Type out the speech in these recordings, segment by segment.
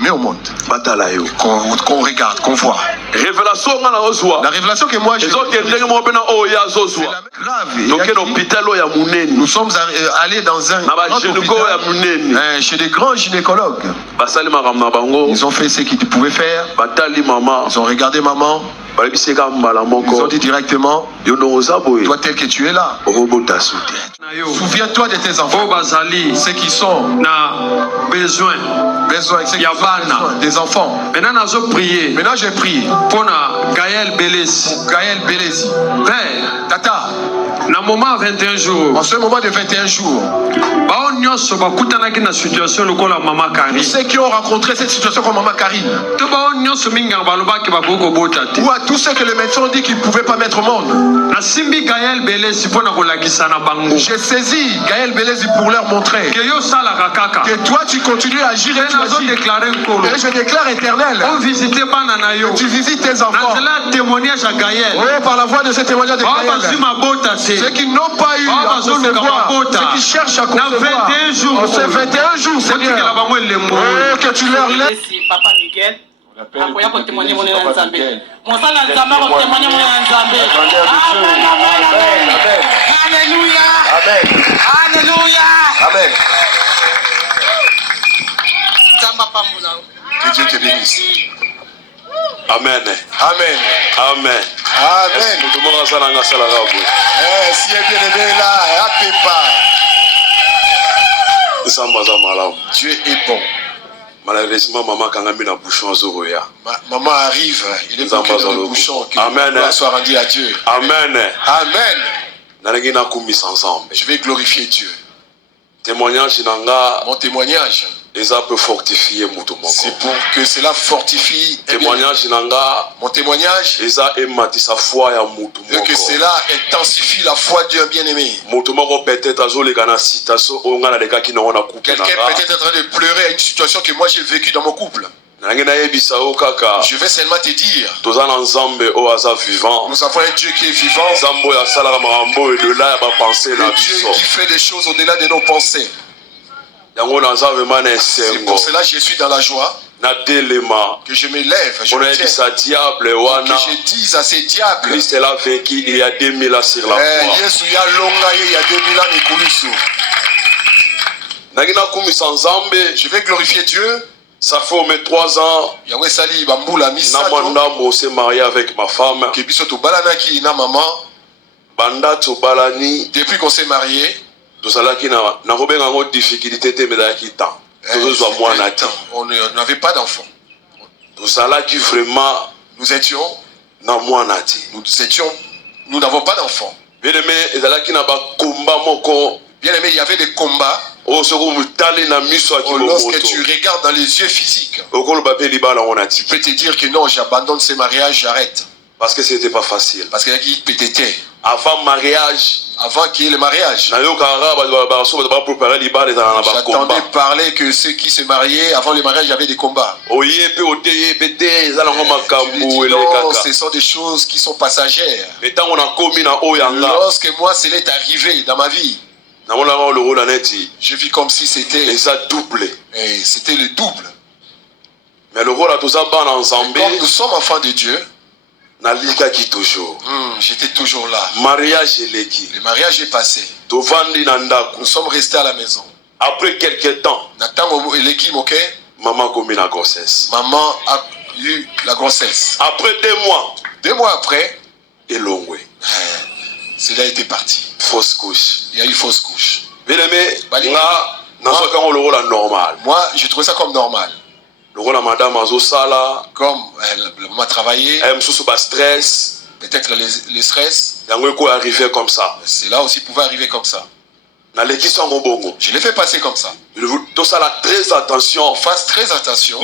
mets au monde. Qu'on regarde, qu'on voit. La révélation que moi j'ai. Nous sommes allés dans un hôpital, chez des grands gynécologues. Ils ont fait ce qu'ils pouvaient faire. Ils ont regardé maman. Ils ont dit directement, toi tel que tu es là, souviens-toi de tes enfants, ceux qui sont besoin des enfants. Maintenant j'ai prié pour Gaël Belezi. Père, Tata, en ce moment de 21 jours, tous ceux qui ont rencontré cette situation comme Maman Karine, ou à tous ceux que les médecins ont dit qu'ils ne pouvaient pas mettre au monde, j'ai saisi Gaël Belezi pour leur montrer que toi tu continues à agir et tu agis. Et je déclare éternel que tu visites tes enfants. Oh, par la voix de ce témoignage de Gaël, ceux qui n'ont pas eu à concevoir, ceux qui cherchent à concevoir, en ces 21 jours, Seigneur, oh, que tu leur laisses. Papa Miguel, akoya ko témoigner mon Nzambe. Mon sang Nzambe ko témoigner mon Nzambe. Amen. Alléluia. Amen. Alléluia. Amen. Nzamba pambola. Que Dieu te bénisse. Amen. Amen. Amen. Amen. Si est bien aimé là, rappelez pas. Dieu est bon. Malheureusement, maman quand même na bouchon zoroya. Maman arrive, il est bloqué dans le bouchon. Amen. Soit rendu à Dieu. Amen. Amen. Je vais glorifier Dieu. Témoignage nanga. Mon témoignage. C'est pour que cela fortifie. Témoignage nanga. Mon témoignage. Et que cela intensifie la foi d'un bien-aimé. Quelqu'un peut-être en train de pleurer à une situation que moi j'ai vécue dans mon couple. Je vais seulement te dire, nous avons un Dieu qui est vivant, un Dieu qui fait des choses au-delà de nos pensées. C'est pour cela que je suis dans la joie, que je me lève, je me tiens, que je dise à ces diables, Christ l'a vaincu il y a 2000 ans sur la croix. Je vais glorifier Dieu. Ça fait au moins 3 ans. Yahweh Sali Bamboula Namanda s'est marié avec ma femme. Depuis qu'on s'est marié, on n'avait pas d'enfant. Nous n'avons pas d'enfant. Bien aimé, il y avait des combats. Lorsque tu regardes dans les yeux physiques, tu peux te dire que non, j'abandonne ce mariage, j'arrête. Parce que c'était pas facile. Parce qu'il y a qui peut-être. Avant mariage, avant qu'il y ait le mariage, j'attendais parler que ceux qui se mariaient avant le mariage avaient des combats. Non, ce sont des choses qui sont passagères. Lorsque moi cela est arrivé dans ma vie, je vis comme si c'était doublé. Et c'était le double. Mais le rôle à tout ça, comme nous sommes enfants de Dieu, j'étais toujours là. Le mariage est passé. Nous sommes restés à la maison. Après quelques temps, maman a eu la grossesse. Après 2 mois. 2 mois après, cela était parti. Fausse couche. Il y a eu fausse couche. Bien aimé, moi, je trouvais ça comme normal. Comme la maman a travaillé, peut-être le stress, comme ça. Cela aussi pouvait arriver comme ça. Je l'ai fait passer comme ça. Très attention. Fasse très attention.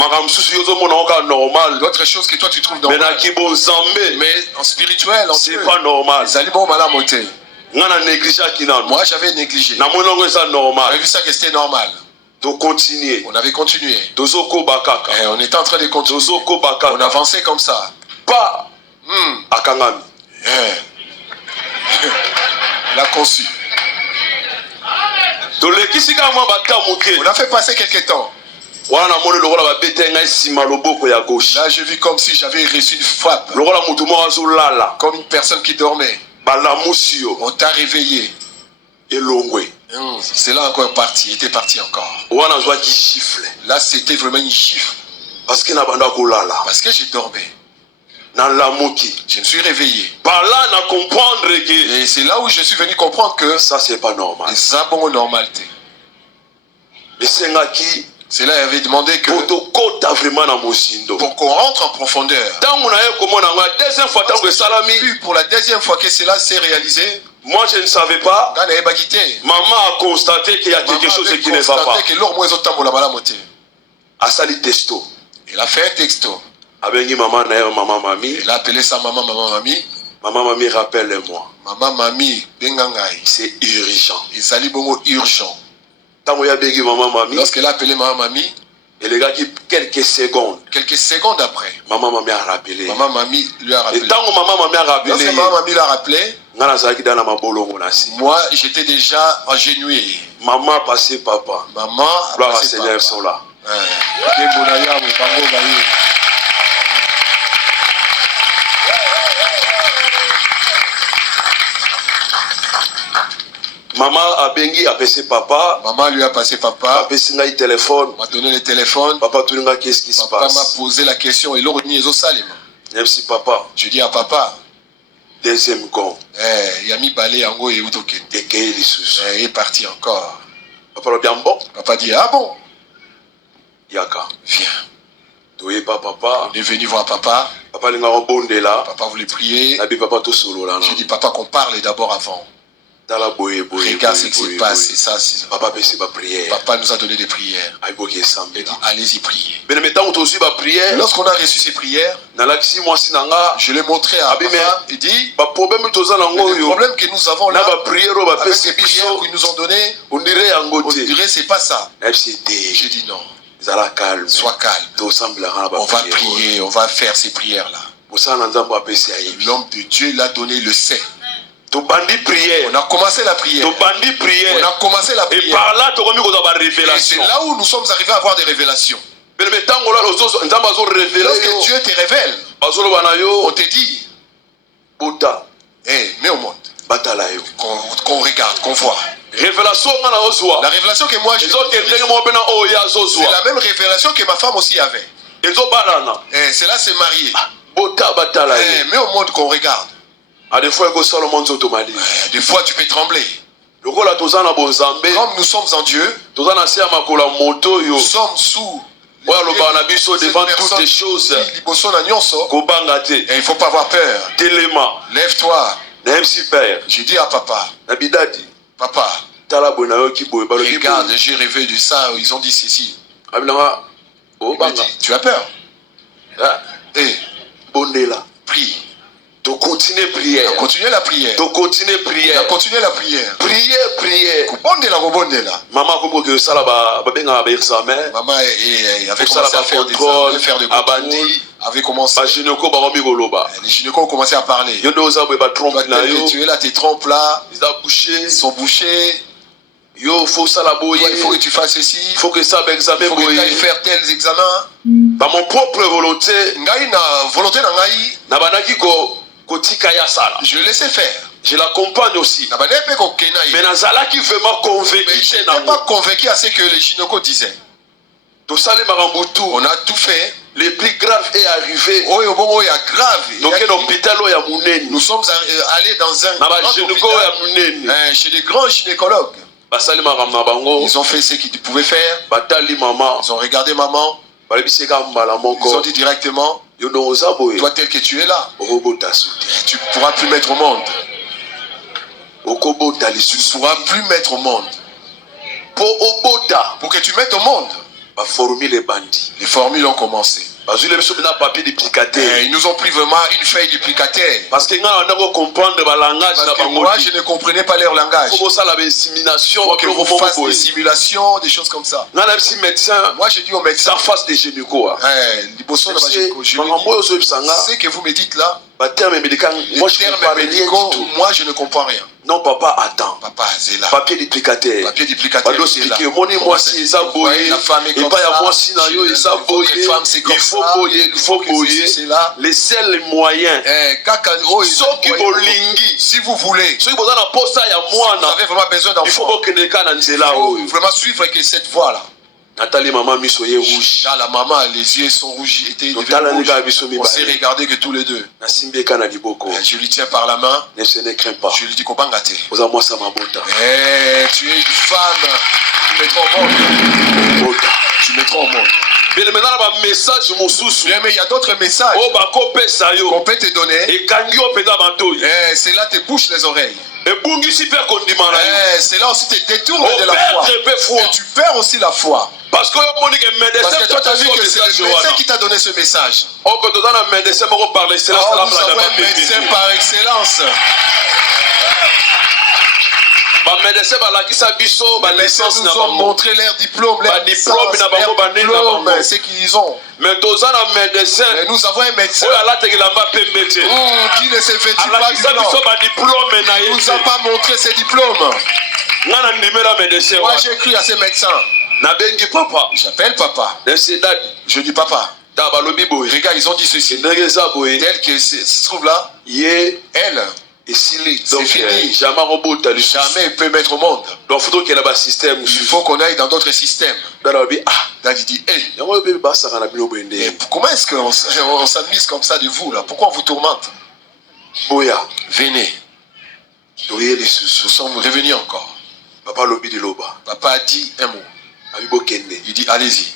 D'autres choses que toi tu trouves normales. Mais en spirituel, c'est pas normal. Moi j'avais négligé. J'avais vu ça que c'était normal. De continuer. On avait continué. Et on était en train de continuer. On avançait comme ça. Pas Akangami. Il a conçu. On a fait passer quelques temps. Là, je vis comme si j'avais reçu une frappe. Comme une personne qui dormait. On t'a réveillé. C'est là encore parti. Il était parti encore. Là, c'était vraiment une chiffre. Parce que j'ai dormi. Je me suis réveillé. Et c'est là où je suis venu comprendre que ça, c'est pas normal. C'est bon normalité. C'est là il avait demandé que pour qu'on rentre en profondeur. Pour la deuxième fois que cela s'est réalisé. Moi je ne savais pas. Maman a constaté qu'il y a quelque chose qui ne va pas. Asali texto. Il a fait un texto. Il a appelé sa maman, mamie. Maman mamie, rappelle-moi. Maman mamie, c'est urgent. Il est urgent. Lorsqu'elle a appelé maman mamie, et le gars qui quelques secondes après, maman mamie a rappelé. Maman mamie lui a rappelé. Et tant que maman mamie a rappelé, lorsque maman mamie l'a rappelé, moi j'étais déjà agenouillé. Maman a passé papa. Maman a passé papa. Seigneur sont là. Maman a bengi a passé papa. Maman lui a passé papa. Papa m'a téléphone. M'a donné le téléphone. Papa tout le monde qu'est-ce qui se passe? Papa m'a posé la question et l'autre ni Salim. Même si papa. Je dis à papa. Deuxième con. Il a mis balai en go et utoken. Et qu'il est parti encore. Papa bien bon. Papa dit ah bon. Yaka. Viens. Toye papa. On est venu voir papa. Papa l'inga bonde là. Papa voulait prier. Nabi papa tout solo là. J'ai dit papa qu'on parle d'abord avant. Regarde ce qui se passe, c'est ça. Papa prière. Papa nous a donné des prières. Allez-y prier. Lorsqu'on a reçu ces prières, je l'ai montré à papa. Il dit, le problème que nous avons là, avec ces prières qu'ils nous ont données, on dirait c'est pas ça. J'ai dit non. Sois calme. On va prier, on va faire ces prières-là. L'homme de Dieu l'a donné le sait. On a commencé la prière. On a commencé la prière. Et par là, tu as révélation. Et c'est là où nous sommes arrivés à avoir des révélations. Lorsque Dieu te révèle, on te dit, mets au monde. Qu'on regarde, qu'on voit. La révélation que moi j'ai, c'est la même révélation que ma femme aussi avait. Cela s'est marié. Mets au monde qu'on regarde. Des fois, des fois, tu peux trembler. Comme nous sommes en Dieu, nous sommes sous devant toutes les choses. Et il ne faut pas avoir peur. Lève-toi. J'ai dit à papa, papa, regarde, j'ai rêvé de ça. Ils ont dit ceci. Il m'a dit, tu as peur? Prie. De continuer prière. Continuer la prière. De continuer prière. Continuer la prière. Prière. Maman comprend que ça là examen. Maman avait commencé à faire des contrôles, faire des contrôles. Avait commencé. Les gynécos ont commencé à parler. Tu es là, tes trompes là. Ils sont bouchés. Il faut que tu fasses ceci. Il faut que ça examen. Il faut que tu ailles faire tels examens. Par mon propre volonté. Je laissais faire. Je l'accompagne aussi. Mais Nazala qui vraiment convaincu. Mais je n'étais pas convaincu à ce que les gynécos disaient. On a tout fait. Le plus grave est arrivé. Nous sommes allés dans un grand hôpital, chez des grands gynécologues. Ils ont fait ce qu'ils pouvaient faire. Ils ont regardé maman. Ils ont dit directement, toi tel que tu es là, tu ne pourras plus mettre au monde. Tu ne pourras plus mettre au monde. Pour que tu mettes au monde, les formules ont commencé. Ils nous ont pris vraiment une feuille duplicataire. Parce que moi je ne comprenais pas leur langage. Il faut que vous fassiez des simulations, des choses comme ça. Moi je dis au médecin, face des gynécos. Ce que vous me dites là, les termes médicaux, moi je ne comprends rien. Non, papa, attends. Papa, c'est là. Papier duplicateur. Papier duplicateur. C'est là. Moi, si ça boye, la femme est et comme pas ça. à moi, si il ça boye. Il faut boyer, il faut boyer. Les seuls moyens. Ceux qui si vous voulez. Ceux qui ont la poste à moi, vous avez vraiment besoin d'enfants. il faut que quelqu'un en là. Il faut vraiment suivre que cette voie-là. Nathalie, maman, mis rouge. Là, la maman, les yeux sont rouges. On s'est regardé que tous les deux. Je lui tiens par la main. Je ne crains pas. Je lui dis qu'on va gâter. Tu es une femme. Tu mettras au monde. Tu mettras au monde. Mais il y a d'autres messages qu'on peut te donner. C'est là te bouche les oreilles. C'est là aussi te détourne de la foi. Et tu perds aussi la foi. Parce que toi, tu as vu que c'est le médecin qui t'a donné ce message. Nous avons un médecin par excellence. Les médecins nous ont montré leur diplôme, ce qu'ils ont. Mais nous avons un médecin qui ne se vêtit pas du blanc. Il ne nous a pas montré ses diplômes. Moi j'ai cru à ces médecins. J'appelle papa. Je dis papa. Regarde, ils ont dit ceci. Tel que se trouve là, elle. C'est fini. Jamais il peut mettre au monde. Donc il faut qu'on aille dans d'autres systèmes. Il dit, hey, comment est-ce qu'on s'amuse comme ça de vous là? Pourquoi on vous tourmente? Venez. Nous sommes revenus encore. Papa a dit un mot. Il dit, allez-y.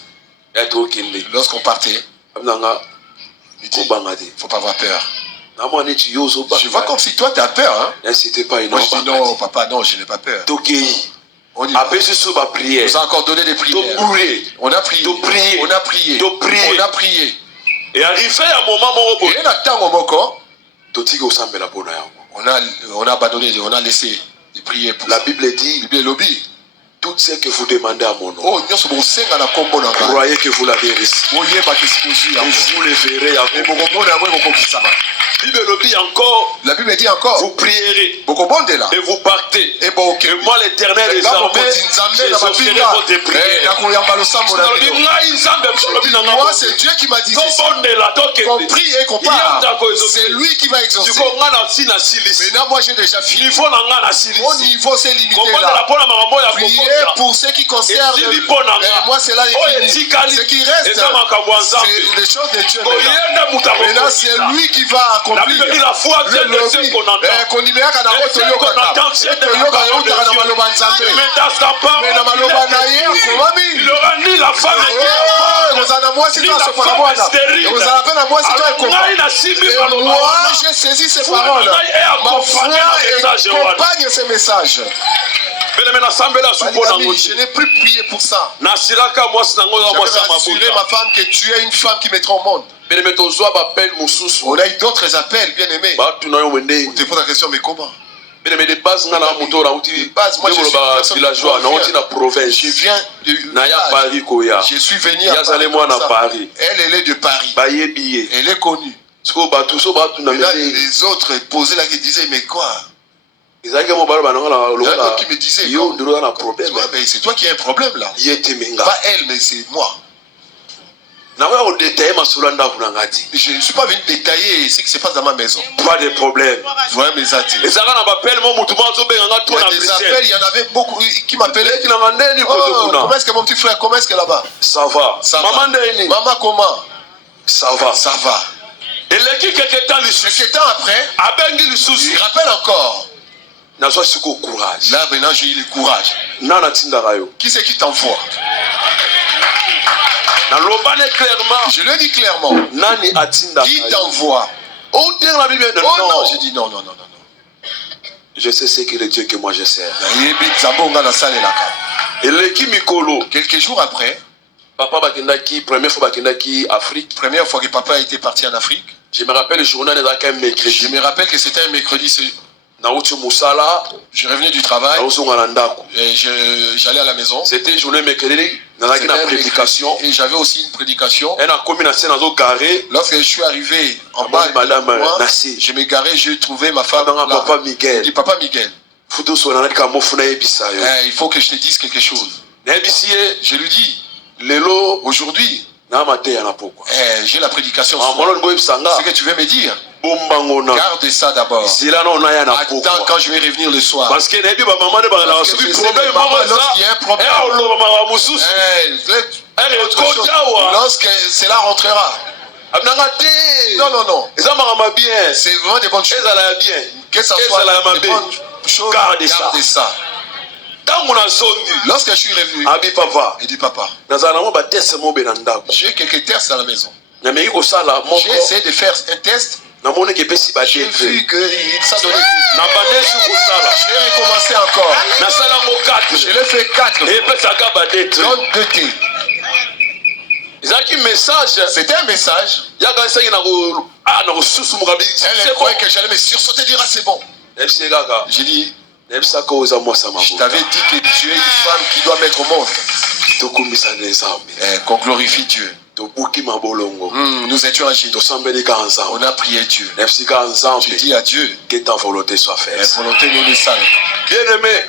Lorsqu'on partait, il dit, il ne faut pas avoir peur. Je vois comme si toi tu as peur. Hein? Moi je dis non, papa, non, je n'ai pas peur. On y va. On nous a encore donné des prières. On a prié. On a prié. On a prié. Et arrivé à un moment, on a abandonné, on a laissé des prières pour la Bible dit, tout ce que vous demandez à mon nom, croyez que vous l'avez reçu. Et vous le verrez la Bible dit encore, vous prierez et vous partez. Et moi l'éternel les armées, j'exaucerai votre prière. Moi c'est Dieu qui m'a dit qu'on prie et qu'on parle. C'est lui qui va exaucer. Maintenant moi j'ai déjà fini. Mon niveau c'est limité là. Priez pour ceux qui concernent. Moi c'est là les fini. Ce qui reste, c'est les choses de Dieu. Maintenant c'est lui qui va accomplir. La foi vient de ce qu'on entend. Mais dans sa parole, il aura ni la femme ni la femme stérile. Et moi j'ai saisi ces paroles. Ma foi accompagne ces messages. Je n'ai plus prié pour ça. J'avais rassuré ma femme que tu es une femme qui mettra au monde. On a eu d'autres appels, bien aimés. On te pose la question, mais comment? Moi, je viens de je suis venu à Paris. Elle est de Paris. Elle est connue. Les autres posaient la question, disaient, mais quoi? Il y a d'autres qui me disaient, c'est toi qui as un problème là. Pas elle, mais c'est moi. Je ne suis pas venu détailler ce qui se passe dans ma maison. Pas de problème. Voilà mes attentes. Il y a des appels, il y en avait beaucoup qui m'appelaient. Comment est-ce que mon petit frère, comment est-ce que là-bas? Ça va. Maman, comment? Ça va. Ça va. Et quelques temps après, il rappelle encore. Là maintenant j'ai eu le courage. Qui c'est qui t'envoie? Je le dis clairement. Qui t'envoie? Oh non, j'ai dit non. Je sais ce que le Dieu que moi je sers. Quelques jours après, papa première fois que papa était parti en Afrique. Je me rappelle le journal de mercredi. Je me rappelle que c'était un mercredi. Je revenais du travail et j'allais à la maison. C'était une journée mercredi. Prédication. Et j'avais aussi une prédication. Lorsque je suis arrivé en bas, je me garais, j'ai trouvé ma femme. Papa Miguel. Papa Miguel. Il faut que je te dise quelque chose. Je lui dis, aujourd'hui, j'ai la prédication sur ce que tu veux me dire. Garde ça d'abord. Attends quand je vais revenir le soir. Parce que lorsqu'il y a un problème, lorsque cela rentrera. Non, non, non. C'est vraiment des bonnes choses. Que ça soit des bonnes choses, garde ça. Lorsque je suis revenu, il dit papa, j'ai quelques tests à la maison. J'ai essayé de faire un test. J'ai vu que ça donnait. J'ai recommencé encore. Je l'ai fait 4. Donne 2 thés. C'était un message. Elle croyait que j'allais me sursauter, dire ah c'est bon. J'ai dit, je t'avais dit que tu es une femme qui doit mettre au monde. Qu'on glorifie Dieu. Nous étions agis. On a prié Dieu. J'ai dit à Dieu que ta volonté soit faite. La volonté nous le salue. Bien-aimé,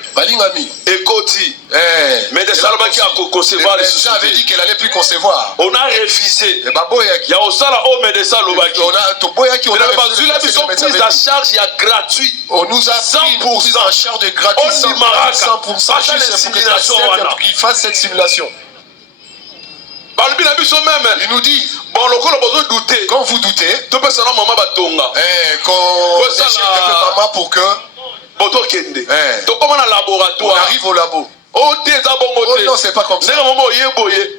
mais des salves qui ont concevoir les sociétés. Avait dit qu'elle allait plus concevoir. On a refusé. Il y a aussi la homme des salves qui on a pris en charge gratuit. On nous a pris en charge de gratuit 100% juste pour qu'il fasse cette simulation. Il nous dit, quand vous doutez, qu'on déchire maman pour que on arrive au labo. Oh non, c'est pas comme ça.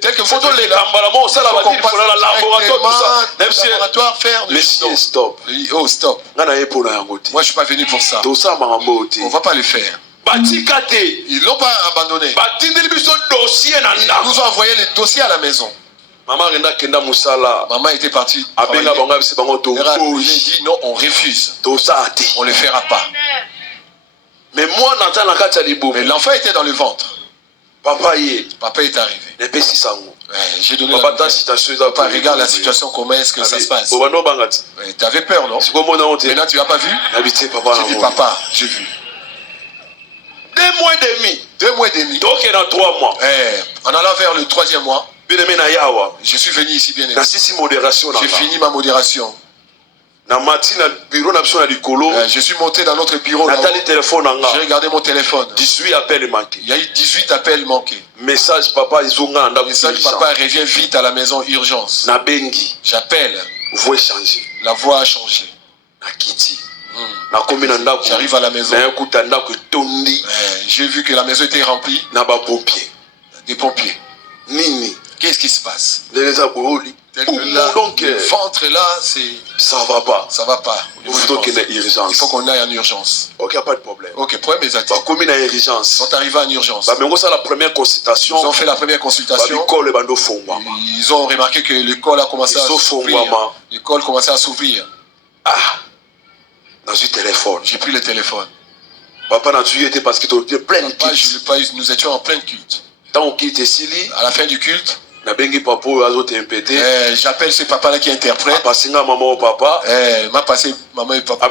Tel que vous allez laboratoire faire de stop. Oh stop. Moi je suis pas venu pour ça. On va pas le faire. Ils l'ont pas abandonné. Ils nous ont envoyé les dossiers à la maison. Maman était partie. Il a dit non, on refuse. On ne le fera pas. Mais l'enfant était dans le ventre. Papa est arrivé. J'ai donné papa, regarde la situation, comment est-ce que ça se passe. Tu avais peur, non? Maintenant tu n'as pas vu? J'ai vu papa, j'ai vu. 2 mois et demi. 2 mois et demi. Donc il y a 3 mois. En allant vers le 3e mois, je suis venu ici bien aimé. J'ai fini ma modération. Je suis monté dans notre bureau. J'ai regardé mon téléphone. 18 appels manqués. Il y a eu 18 appels manqués. Message papa, papa revient vite à la maison, urgence. J'appelle. La voix a changé. J'arrive à la maison. J'ai vu que la maison était remplie. Des pompiers. Qu'est-ce qui se passe? Le ventre là, ça va pas. Ça va pas. Il faut qu'on aille en urgence. Ok, pas de problème. Ok, problème des actes. Ils sont arrivés en urgence. La première consultation. Ils ont fait la première consultation. Ils ont remarqué que l'école a commencé à s'ouvrir. L'école commençait à s'ouvrir. J'ai pris le téléphone. Papa n'a pas été parce que tu étais plein de culte. Nous étions en plein culte. À la fin du culte, j'appelle ce papa-là qui interprète. Maman ou papa. M'a passé maman et papa.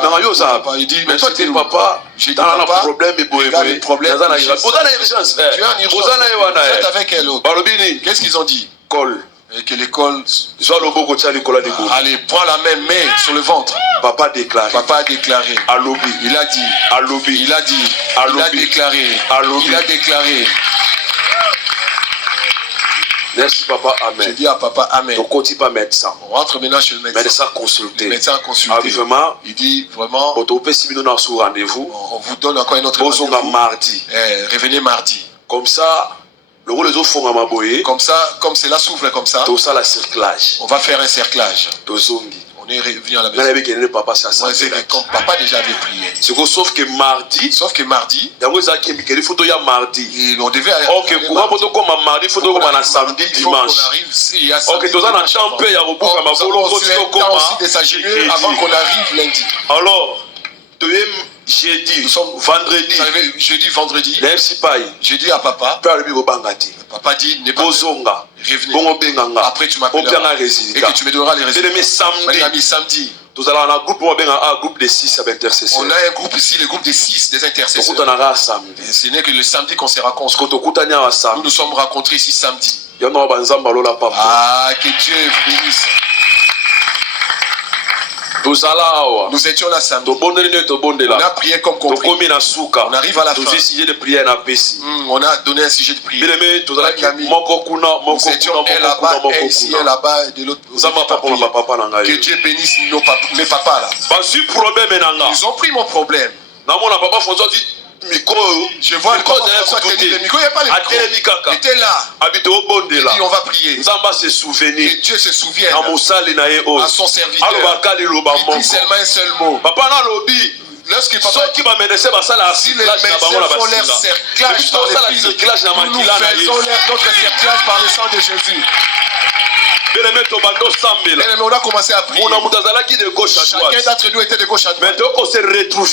Il dit, mais toi tu es papa. J'ai dit, papa, problème. Tu es en urgence. Avec quel autre? Qu'est-ce qu'ils ont dit? Et que l'école. Allez, prends la même main sur le ventre. Papa a déclaré. Il a dit. Il a déclaré. Il a déclaré. Merci papa, amen. Je dis à papa, amen. Donc, continue pas médecin. On rentre maintenant chez le médecin. Médecin consulté. Le médecin consulté. Il dit vraiment. On vous donne encore un autre rendez-vous. Mardi. Revenez mardi. Comme ça, le rôle des autres font à comme ça, comme cela souffle comme ça. Tout ça, la cerclage. On va faire un cerclage. On est revenu à la maison. Papa papa déjà avait prié. Sauf que mardi. Et on devait aller. Ok, mardi, il faut qu'on samedi, dimanche. Ok, tout ça, on a champé, aussi de s'agir avant qu'on arrive lundi. Alors, jeudi, vendredi. Vendredi. Je dis à papa. Papa dit, ne pas revenir. Après tu m'appelleras et que tu me donneras les résultats. Samedi. Nous allons un groupe de 6 avec intercesseurs. On a un groupe ici, le groupe de 6 des intercesseurs. Et ce n'est que le samedi qu'on se rencontre. Nous nous sommes rencontrés ici samedi. Ah, que Dieu bénisse. Nous étions là samedi. On a prié comme compris. On arrive à la fin. On a donné un sujet de prière. Nous étions un là-bas, un ici, un là-bas, de l'autre. Que Dieu bénisse mes papas là. Ils ont pris mon problème. Je vois le micro, il n'y a pas le micro. Il était là. Il dit on va prier. Que Dieu se souvienne à son serviteur. Il dit seulement un seul mot. Lorsque papa si les médecins font leur cerclage par les fils, nous faisons notre cerclage par le sang de Jésus. On a commencé à prier. Chacun d'entre nous était de gauche à droite.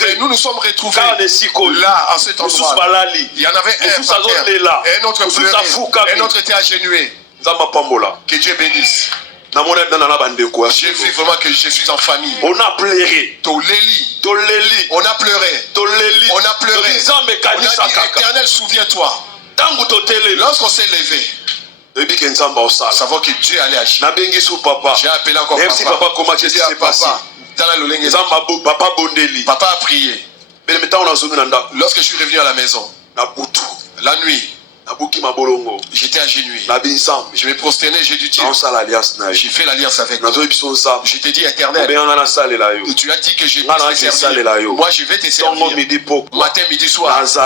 Et nous nous sommes retrouvés là, en cet endroit. Il y en avait un par terre, un autre pleurait, un autre était agenouillé. Que Dieu bénisse. J'ai vu vraiment que je suis en famille. On a pleuré. On a pleuré. On a pleuré. On a dit, Éternel, souviens-toi. Lorsqu'on s'est levé, savoir que Dieu allait agir. J'ai appelé encore papa. J'ai dit à papa, papa a prié. Lorsque je suis revenu à la maison, la nuit, j'étais agenouillé. Je me prosternais, j'ai dû dire, j'ai fait l'alliance avec toi. Je t'ai dit, Éternel, tu as dit que je vais te servir. Moi, je vais te servir. Matin, midi, soir. Je suis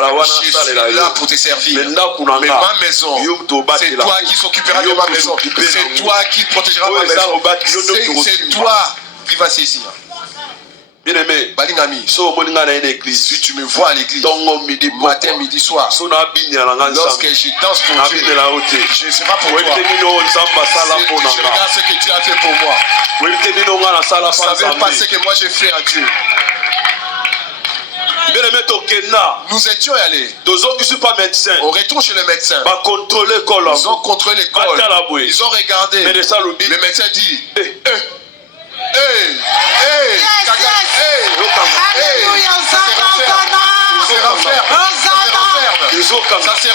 là pour te servir. Mais ma maison, c'est toi qui s'occuperas de ma maison. C'est toi qui protégeras ma maison. C'est toi qui vas saisir. Bien-aimé, si tu me vois à l'église, matin, midi, soir, lorsque je danse pour Dieu, je ne sais pas pourquoi. Je regarde ce que tu as fait pour moi. Vous ne savez pas ce que moi j'ai fait à Dieu. Nous étions allés. On retourne chez le médecin. Ils ont contrôlé l'école. Ils ont regardé. Le médecin dit ça se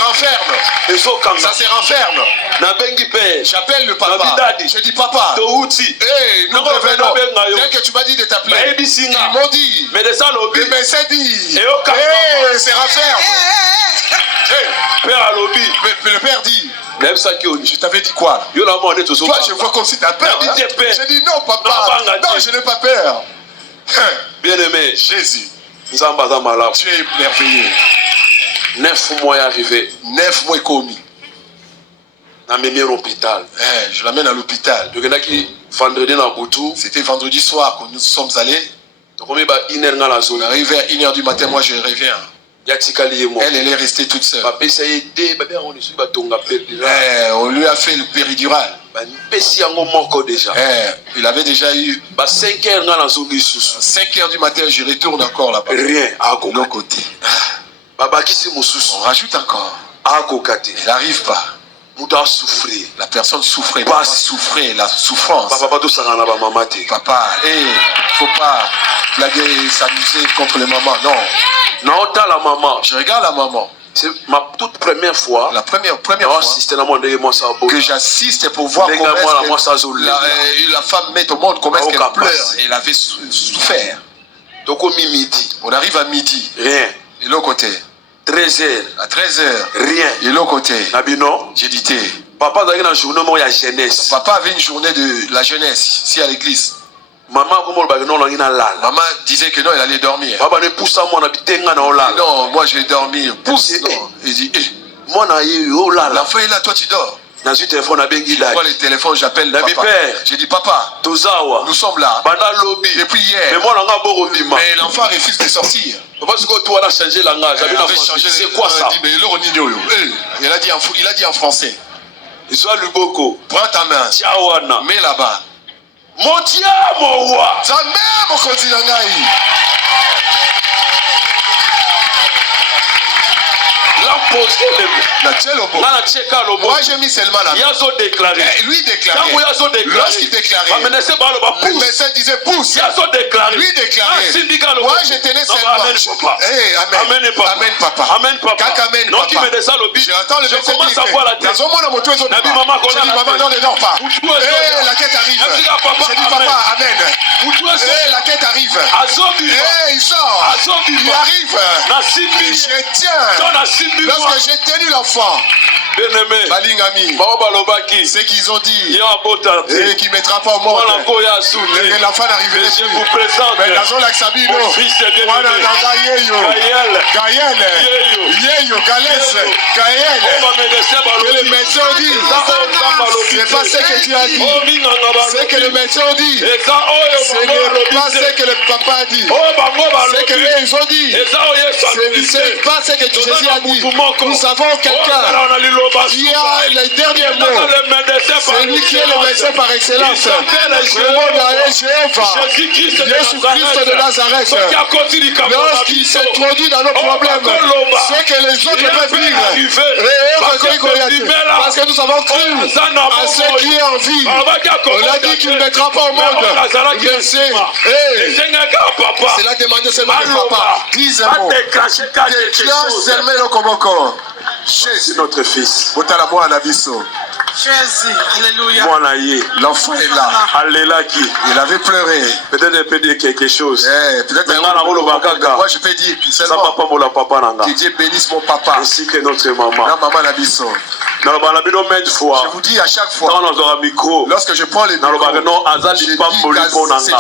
renferme. Ça se renferme. J'appelle le papa. Je dis papa, nous revenons. Dès que tu m'as dit de t'appeler, ils m'ont dit, le médecin dit, c'est renferme. Le père dit, je t'avais dit quoi? Toi, je vois comme si tu as peur. J'ai dit non, papa. Non, je n'ai pas peur. Bien-aimé, Jésus, tu es merveilleux. 9 mois est arrivé. 9 mois est commis. Je l'amène à l'hôpital. C'était vendredi soir que nous sommes allés. On arrive vers 1h du matin, moi je reviens. Elle est restée toute seule. On lui a fait le péridurale. Il avait déjà eu 5h du matin, je retourne encore là-bas. Rien à l'autre côté. On rajoute encore. Elle n'arrive pas. La personne souffrait. Papa souffrait, la souffrance. Papa, faut pas blaguer et s'amuser contre les mamans. Non, la maman. Je regarde la maman. C'est ma toute première fois. La première fois que j'assiste pour voir comment la femme met au monde, comment est-ce qu'elle pleure. Et elle avait souffert. On arrive à midi. Rien. Et l'autre côté. 13h. À 13h. Rien. Et l'autre côté. J'ai dit, papa avait une journée de jeunesse. Papa avait une journée de la jeunesse ici à l'église. Maman disait que non, elle allait dormir. Non, moi je vais dormir. Pousse. Il dit, l'enfant est là, toi tu dors. Je vois le téléphone, j'appelle papa. J'ai dit, papa, nous sommes là depuis hier. Mais l'enfant refuse de sortir. C'est quoi ça? Il a dit en français. Prends ta main. Mets là-bas. posé le mot. Moi j'ai mis seulement la main. Lui déclarait. Lorsqu'il déclarait, le médecin disait pousse. Lui déclarait. Moi je tenais seulement. Amen. Amen papa. Amen papa. Amen papa. J'entends le médecin dire. J'ai dit maman non ne dors pas. La tête arrive. J'ai dit papa amen. La tête arrive. Il sort. Il arrive. Je tiens. Lorsque j'ai tenu l'enfant, Balingami, c'est qu'ils ont dit et qui ne mettra pas au monde. L'enfant n'arriverait plus. Je vous présente mais dans l'Axabino, Gaël, que le médecin dit, c'est pas ce que tu as dit, c'est que le médecin dit, ce n'est pas ce que le papa a dit, c'est que eux ils ont dit, c'est pas ce que Jésus a dit. Nous avons quelqu'un qui a les derniers mots, c'est lui qui est le médecin par excellence. Le mot de Jésus-Christ de Nazareth, lorsqu'il s'introduit dans nos problèmes, c'est que les autres peuvent vivre. Parce que nous avons cru à ceux qui est en vie. On a dit qu'il ne mettra pas au monde. C'est la demande seulement de papa. Dis un mot. Déclenche seulement le Komoko. Jésus notre fils. Jésus, alléluia. L'enfant est là. Il avait pleuré. Peut-être il peut dire quelque chose. Moi je peux dire seulement que Dieu bénisse mon papa. Ainsi que notre maman. Je vous dis à chaque fois, lorsque je prends les micros, je dis que c'est une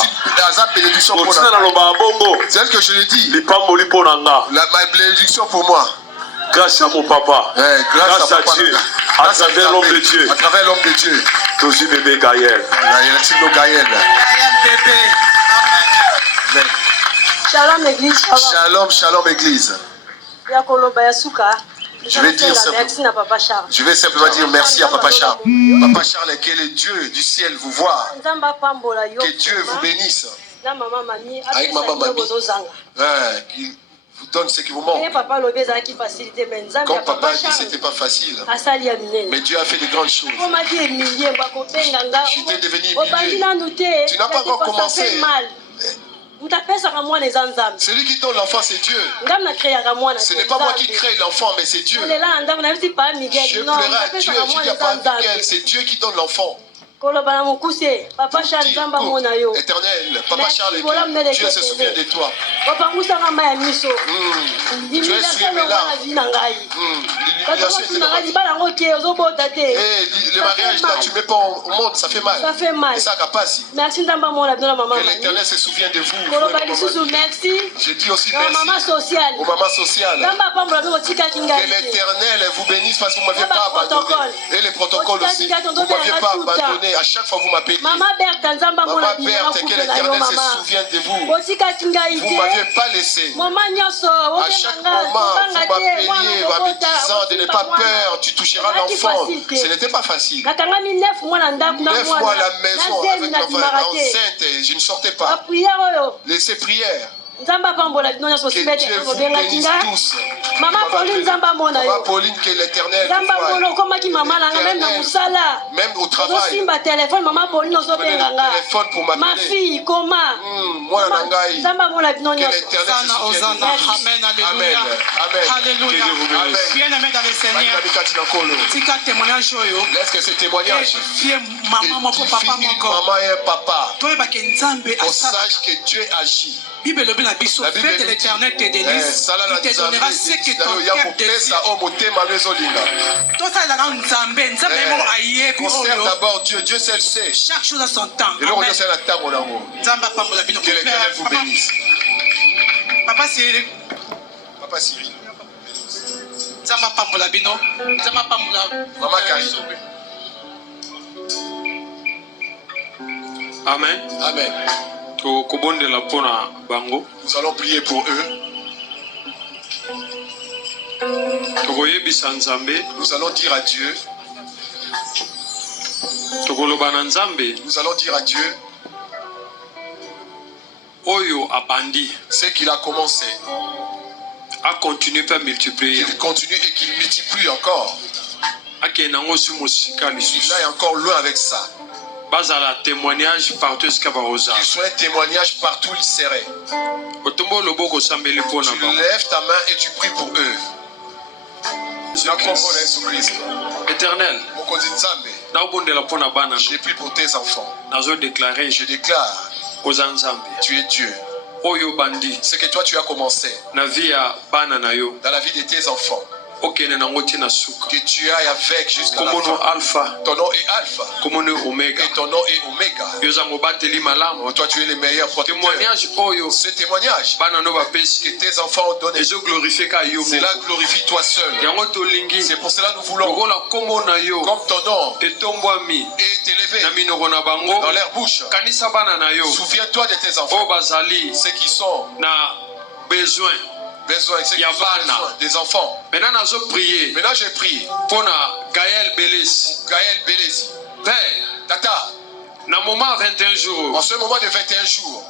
bénédiction pour moi. C'est ce que je le dis. Ma bénédiction pour moi. Grâce à mon papa. Grâce à Dieu. À travers l'homme de Dieu. À travers l'homme de Dieu. Toujours bébé Gaël. Gaël. Shalom église. Shalom église. Je vais dire simplement. Je vais simplement dire merci à Papa Charles. Papa Charles, que le Dieu du ciel vous voit. Que Dieu vous bénisse. Avec maman mamie. Qui vous donne ce qui vous manque. Comme papa a dit, c'était pas facile. Mais Dieu a fait de grandes choses. Tu t'es devenu humilié. Tu n'as pas encore commencé. Celui qui donne l'enfant, c'est Dieu. Ce n'est pas moi qui crée l'enfant, mais c'est Dieu. Je pleurais à Dieu, je dis à Papa Miguel, c'est Dieu qui donne l'enfant. Éternel, Papa Charles, Dieu se souvient de toi. Tu es suivi là. Le mariage là, tu ne mets pas au monde, ça fait mal. Et ça capace. Que l'Éternel se souvient de vous. Je dis aussi merci aux mamans sociales. Que l'Éternel vous bénisse parce que vous ne m'aviez pas abandonné. Et les protocoles aussi. Vous ne m'aviez pas abandonné. À chaque fois vous m'appelez. Maman Berthe, que l'Éternel se souvienne de vous. Vous ne m'aviez pas laissé. À chaque moment, vous m'appeliez en me disant de ne pas peur, tu toucheras l'enfant. Ce n'était pas facile. 9 mois à la maison avec l'enfant enceinte, je ne sortais pas. Laissez prière. Que Dieu vous bénisse tous. Maman Pauline, que l'Éternel vous voie. Même au travail. Téléphone pour m'appeler. Ma fille, comment? Moi, que l'Éternel se souvienne de vous. Amen, alléluia. Alléluia. Bien-aimé dans le Seigneur. Laisse que ce témoignage maman et papa. On sache que Dieu agit. Bible le bien fait de l'Éternel te délice, il te donnera ce que ton cœur désire. Conserve d'abord Dieu, Dieu seul sait. Chaque chose a son temps. Que l'Éternel vous bénisse. Papa Cyril. Papa Cyril. Maman Karine. Amen. Amen. Nous allons prier pour eux. Nous allons dire à Dieu. Nous allons dire à Dieu ce qu'il a commencé. a continué à multiplier. Qu'il continue et qu'il multiplie encore. Il est encore loin avec ça. témoignage partout qu'il soit un témoignage partout où il serait. Tu lèves ta main et tu pries pour eux. Éternel, je prie pour tes enfants. Je déclare, tu es Dieu. Ce que toi tu as commencé dans la vie de tes enfants, que tu ailles avec jusqu'à la fin. Ton nom est Alpha et ton nom est Oméga. Toi tu es le meilleur protecteur. Ce témoignage que tes enfants ont donné, cela glorifie toi seul. C'est pour cela que nous voulons, comme ton nom est élevé dans leur bouche, souviens-toi de tes enfants, ceux qui sont besoin, ceux qui ont des enfants. Maintenant j'ai prié pour Gaël Belezi. Père, Tata, en ce moment de 21 jours,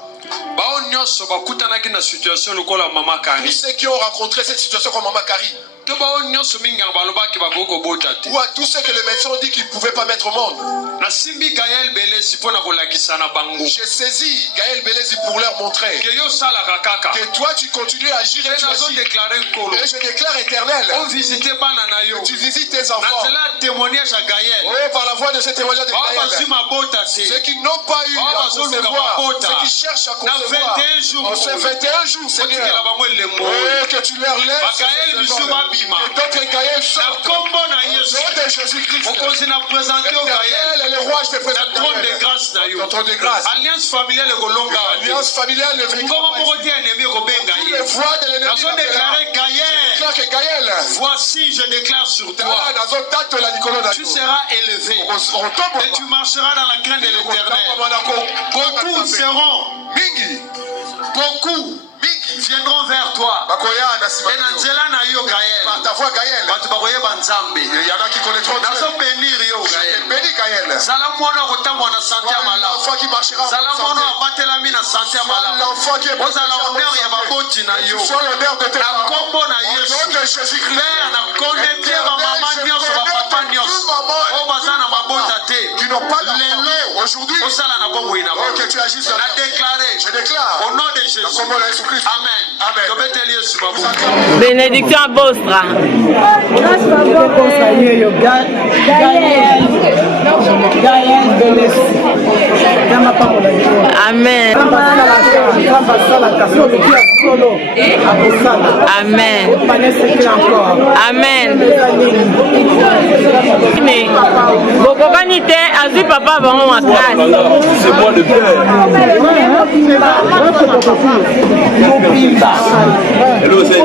tous ceux qui ont rencontré cette situation comme Maman Karine, ou à tous ceux que les médecins ont dit qu'ils ne pouvaient pas mettre au monde, j'ai saisi Gaël Belezi pour leur montrer que toi tu continues à agir et tu agis. Et je déclare éternel que tu visites tes enfants. Oui, par la voix de ce témoignage de Gaël, ceux qui n'ont pas eu à concevoir, ceux qui cherchent à concevoir, en ces 21 jours, Seigneur, oui, que tu leur laisses que d'autres Gaël sortent au nom de Jésus-Christ. Gaël est le roi, je te présente ton trône de grâce. Alliance familiale ne veut pas. Les voix de l'ennemi. Je déclare que Gaël, voici, je déclare sur toi, tu seras élevé et tu marcheras dans la crainte de l'Éternel. Beaucoup seront, beaucoup viendront vers toi. Et par ta voix, Gaël, il y en a qui connaîtront Dieu. Je bénis Gaël. L'enfant qui marchera en santé. L'enfant qui est tu sois l'honneur de tes parents. Au nom de Jésus-Christ. Qui n'ont pas d'enfant aujourd'hui. Que tu agisses dans la déclaré. Je déclare. Au nom de Jésus. Amen. Bénédiction à Bostra. Amen. Amen. Amen. Bokokanite azu papa bango makasi. C'est moi le père. Hello, c'est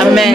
Amen.